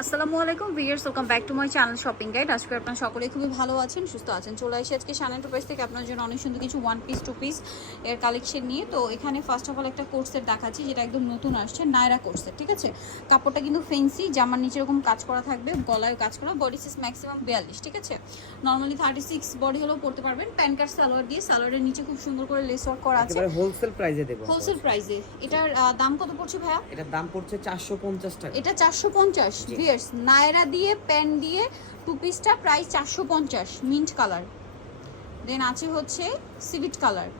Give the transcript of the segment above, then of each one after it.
আসসালামু আলাইকুম viewers welcome back to my channel shopping guide আজকে আপনারা সকলে খুবই ভালো আছেন সুস্থ আছেন। চলে আসি আজকে শান এন্টারপ্রাইজ থেকে। আপনার জন্য অনেক সুন্দর কিছু ওয়ান পিস টু পিস এর কালেকশন নিয়ে। তো এখানে ফার্স্ট অফ অল একটা কোর্সের দেখাচ্ছি যেটা একদম নতুন আসছে নায়রা কোর্সের ঠিক আছে? কাপড়টা কিন্তু ফেন্সি জামার নিচে এরকম কাজ করা থাকবে গলায় কাজ করা বডি সাইজ ম্যাক্সিমাম বিয়াল্লিশ ঠিক আছে? নর্মালি থার্টি সিক্স বডি হলেও পড়তে পারবেন প্যান কার্ড সালোয়ার দিয়ে সালোয়ারের নিচে খুব সুন্দর করে লেস ওয়ার্ক করা আছে। হোলসেল প্রাইসে দেবো। হোলসেল প্রাইসে এটার দাম কত পড়ছে ভাইয়া? এটার দাম পড়ছে চারশো পঞ্চাশ টাকা। এটা চারশো পঞ্চাশ। ভিয়ার্স নায়রা দিয়ে প্যান দিয়ে টু পিসটা প্রায় চারশো পঞ্চাশ মিন্ট কালার দেন আছে হচ্ছে সিভিট কালার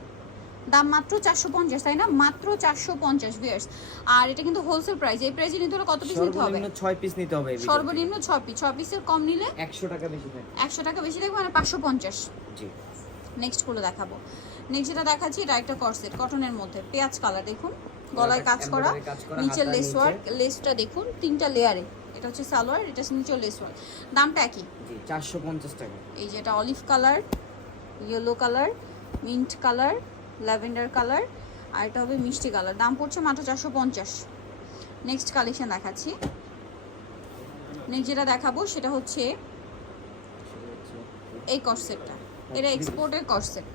দাম মাত্র চারশো পঞ্চাশ তাই না? মাত্র চারশো পঞ্চাশ ভিয়ার্স আর এটা কিন্তু হোলসেল প্রাইস এই প্রাইসে নিতে হলে কত পিস নিতে হবে? ছয় পিস নিতে হবে সর্বনিম্ন ছ পিস ছ পিসের কম নিলে একশো টাকা বেশি একশো টাকা বেশি দেখব মানে পাঁচশো পঞ্চাশ। নেক্সটগুলো দেখাবো। নেক্সট যেটা দেখাচ্ছি এটা একটা কর্সেট কটনের মধ্যে। পেঁয়াজ কালার দেখুন। গলায় করা embroidery কাজ করা, নিচের লেস ওয়ার্ক লেসটা দেখুন তিনটা লেয়ারে এটা হচ্ছে সালোয়ার এটা নিচের লেস ওয়ার্ক দামটা একই? চারশো পঞ্চাশ টাকা। এই যে এটা olive colour yellow colour mint colour lavender colour আর এটা হবে মিষ্টি কালার দাম পড়ছে মাত্র চারশো পঞ্চাশ। নেক্সট কালেকশন দেখাচ্ছি। নেক্সট যেটা দেখাবো সেটা হচ্ছে এই কর্সেটটা এটা এক্সপোর্টের কর্সেট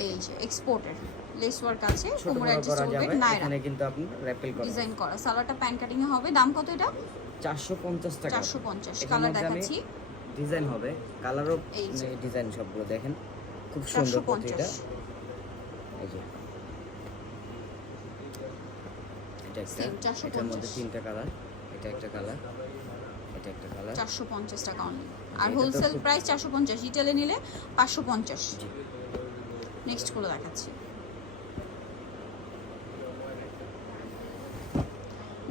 এই যে এক্সপোর্টের লেস ওয়ার্ক আছে কোমর অ্যাডজাস্ট যাবে নাইরা কিন্তু আপনি র্যাপেল করা ডিজাইন করা। সালোয়ারটা প্যান কাটিং এ হবে। দাম কত এটা? চারশো পঞ্চাশ টাকা। চারশো পঞ্চাশ এটার কালার মধ্যে আমি দেখাচ্ছি। ডিজাইন হবে কালারও এই। ডিজাইন সবগুলো দেখেন খুব সুন্দর প্রতিটা। এই যে। এটা একটা 450 এটার মধ্যে তিনটা কালার এটা একটা কালার এটা একটা কালার চারশো পঞ্চাশ টাকা অনলি আর হোলসেল প্রাইস চারশো পঞ্চাশ রিটেলে নিলে পাঁচশো পঞ্চাশ। জি। নেক্সটগুলো দেখাচ্ছি।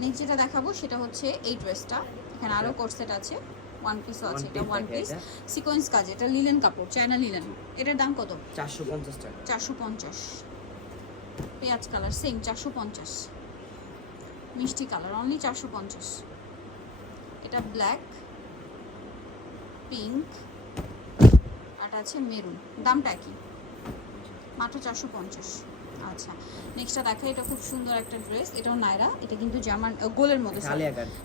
নেক্সট যেটা দেখাবো সেটা হচ্ছে এই ড্রেসটা। এখানে আরও কোর্সেট আছে ওয়ান পিসও আছে এটা ওয়ান পিস সিকোয়েন্স কাজ এটা লিলেন কাপড় চায়না লিলেন এটার দাম কত? চারশো পঞ্চাশ টাকা। চারশো পঞ্চাশ। পেঁয়াজ কালার সেম চারশো পঞ্চাশ। মিষ্টি কালার অনলি চারশো পঞ্চাশ। এটা ব্ল্যাক পিঙ্ক আর আছে মেরুন দামটা কি মাত্র চারশো পঞ্চাশ। আচ্ছা নেক্সটটা দেখা এটা খুব সুন্দর একটা ড্রেস এটাও নাইরা এটা কিন্তু জামার গোলের মধ্যে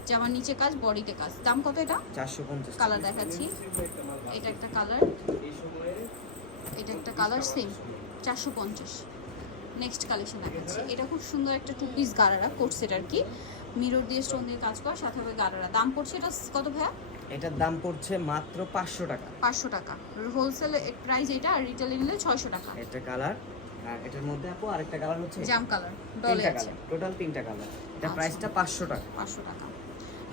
জামার নিচে কাজ বডিতে কাজ। দাম কত এটা? চারশো পঞ্চাশ কালার দেখাচ্ছি। এটা একটা কালার এটা একটা কালার সেম চারশো পঞ্চাশ। নেক্সট কালেকশন দেখাচ্ছি। এটা খুব সুন্দর একটা two piece gharara coat set আর কি। মিরর দিয়ে স্টোন দিয়ে কাজ করা সাথে হবে গারারা। দাম পড়ছে এটা কত ভাইয়া? এটার দাম পড়ছে মাত্র পাঁচশো টাকা। পাঁচশো টাকা। হোলসেল প্রাইস এটা আর রিটেলে নিলে ছয়শো টাকা। এটা কালার আর এটার মধ্যে আপু আরেকটা কালার হচ্ছে জাম কালার ডলে আছে। টোটাল তিনটা কালার এটা আচ্ছা। প্রাইসটা পাঁচশো টাকা। পাঁচশো টাকা।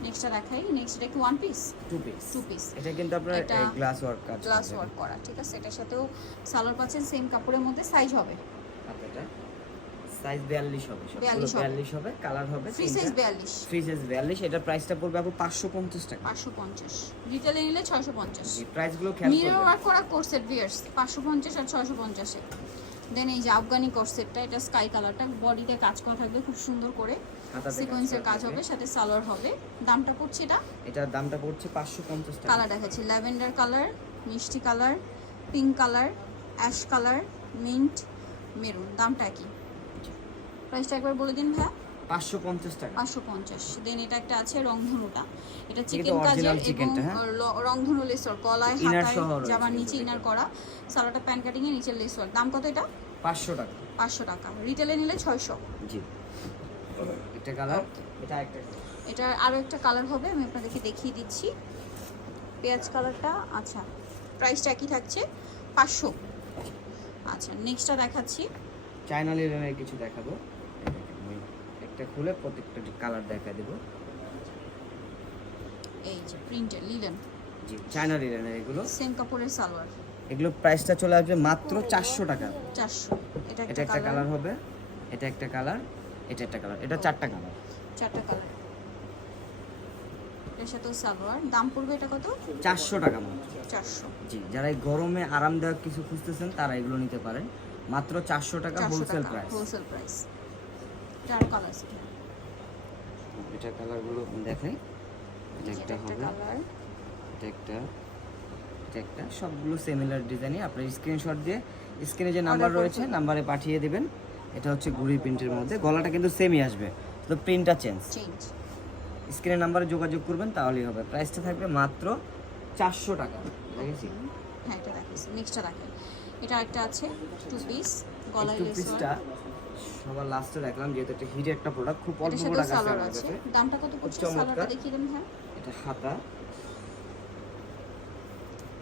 নেক্সটটা দেখাই নেক্সট এটা কি one piece two piece two piece এটা কিন্তু আপনার গ্লাস ওয়ার্ক কাজ গ্লাস ওয়ার্ক করা ঠিক আছে? এটার সাথেও সালোয়ার পাচ্ছেন সেম কাপড়ের মধ্যে সাইজ হবে। আপনারটা সাইজ 42 হবে 42 হবে। 42 কালার হবে ফ্রি সাইজ বিয়াল্লিশ। ফ্রি সাইজ 42 এটা প্রাইসটা পড়বে আপু 550 টাকা। পাঁচশো পঞ্চাশ। রিটেলে নিলে ছয়শো পঞ্চাশ। এই প্রাইসগুলো খেয়াল মিরর ওয়ার্ক করা কোর্সেট ভিয়ার্স পাঁচশো পঞ্চাশ আর ছয়শো পঞ্চাশে। দেন এই যে আফগানি কর্সেটটা এটা স্কাই কালারটা বডিতে কাজ করা থাকবে খুব সুন্দর করে। সিকোয়েন্সের কাজ হবে সাথে সালোয়ার হবে। দামটা পড়ছে এটা? এটা দামটা পড়ছে 550 টাকা। কালার দেখাচ্ছি। ল্যাভেন্ডার কালার মিষ্টি colour pink colour ash colour mint maroon দামটা কি প্রাইসটা একবার বলে দিন ভাইয়া। 550 টাকা। পাঁচশো পঞ্চাশ। দেন এটা একটা আছে রংধনুটা। এটা এটা চিকেন কাজের এবং চিকেনটা, হ্যাঁ? রংধনু লেসর Inner হাতায় জামার নিচে ইনার করা সালোয়ারটা প্যান কাটিং এ নিচে লেসর। দাম কত এটা? 500 টাকা। পাঁচশো টাকা। রিটেলে নিলে ছয়শো। জি। এটা কালার এটা একটা এটা আরও একটা কালার হবে আমি আপনাদেরকে দেখিয়ে দিচ্ছি। পেঁয়াজ কালারটা আচ্ছা প্রাইসটা একই থাকছে পাঁচশো। আচ্ছা নেক্সটটা দেখাচ্ছি। চায়না লিলেনের কিছু দেখাবো। একটা খুলে প্রত্যেকটা কালার দেখা দেব। এই যে প্রিন্টের লিলেন জি চায়না লিলেনের এগুলো। সেম কাপড়ের সালোয়ার এগুলো প্রাইসটা চলে আসবে মাত্র 400 টাকা। চারশো। এটা একটা কালার হবে এটা একটা কালার এটা একটা কালার এটা চারটা কালার চারটা কালারের সাথেও সালোয়ার দাম পড়বে এটা কত? চারশো টাকা মাত্র। চারশো। জি যারা এই গরমে আরামদায়ক কিছু খুঁজতেছেন তারা এগুলো নিতে পারেন। মাত্র চারশো টাকা হোলসেল প্রাইস হোলসেল প্রাইস চার কালার এটা কালারগুলো দেখাই। এটা একটা হবে। এটা একটা এটা একটা। সবগুলো সিমিলার ডিজাইনই আপনার স্ক্রিনশট দিয়ে স্ক্রিনে যে নাম্বার রয়েছে নাম্বারে পাঠিয়ে দিবেন। এটা হচ্ছে ঘুড়ি প্রিন্টের মধ্যে। গলাটা কিন্তু সেমই আসবে। তো প্রিন্টটা চেঞ্জ স্ক্রিনের নাম্বারে যোগাযোগ করবেন তাহলেই হবে। প্রাইসটা থাকবে মাত্র চারশো টাকা। দেখেছি? হ্যাঁ এটা দেখাচ্ছি নেক্সটটা দেখেন। এটা একটা আছে টু পিস গলায় টু পিসটা সবার লাস্টে দেখলাম যেহেতু একটা হিট একটা প্রোডাক্ট খুব অল্প টাকা আছে দামটা কত পড়ছে। সালোয়ারটা দেখিয়ে দেন হ্যাঁ এটা হাতা।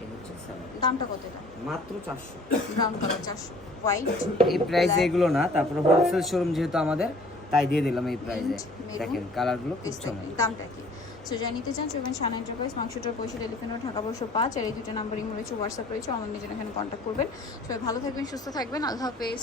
এই হচ্ছে সালোয়ার। দামটা কত এটা? মাত্র চারশো। ব্রাউন কালার চারশো। হোয়াইট এই প্রাইসে এগুলো না তারপরে হোলসেল শোরুম যেহেতু আমাদের তাই দিয়ে দিলাম এই প্রাইসে maroon, দেখেন কালারগুলো খুব চমৎকার। দামটা কি? সো নিতে চান চলবেন সান এন্টারপ্রাইজ মাংসটার পয়সা টেলিফোন ঢাকা বর্ষ পাঁচ। আর এই দুটো নাম্বারিং রয়েছে। হোয়াটসঅ্যাপ রয়েছে এখানে কন্ট্যাক্ট করবেন। সবাই ভালো থাকবেন সুস্থ থাকবেন। আল্লাহ হাফেজ।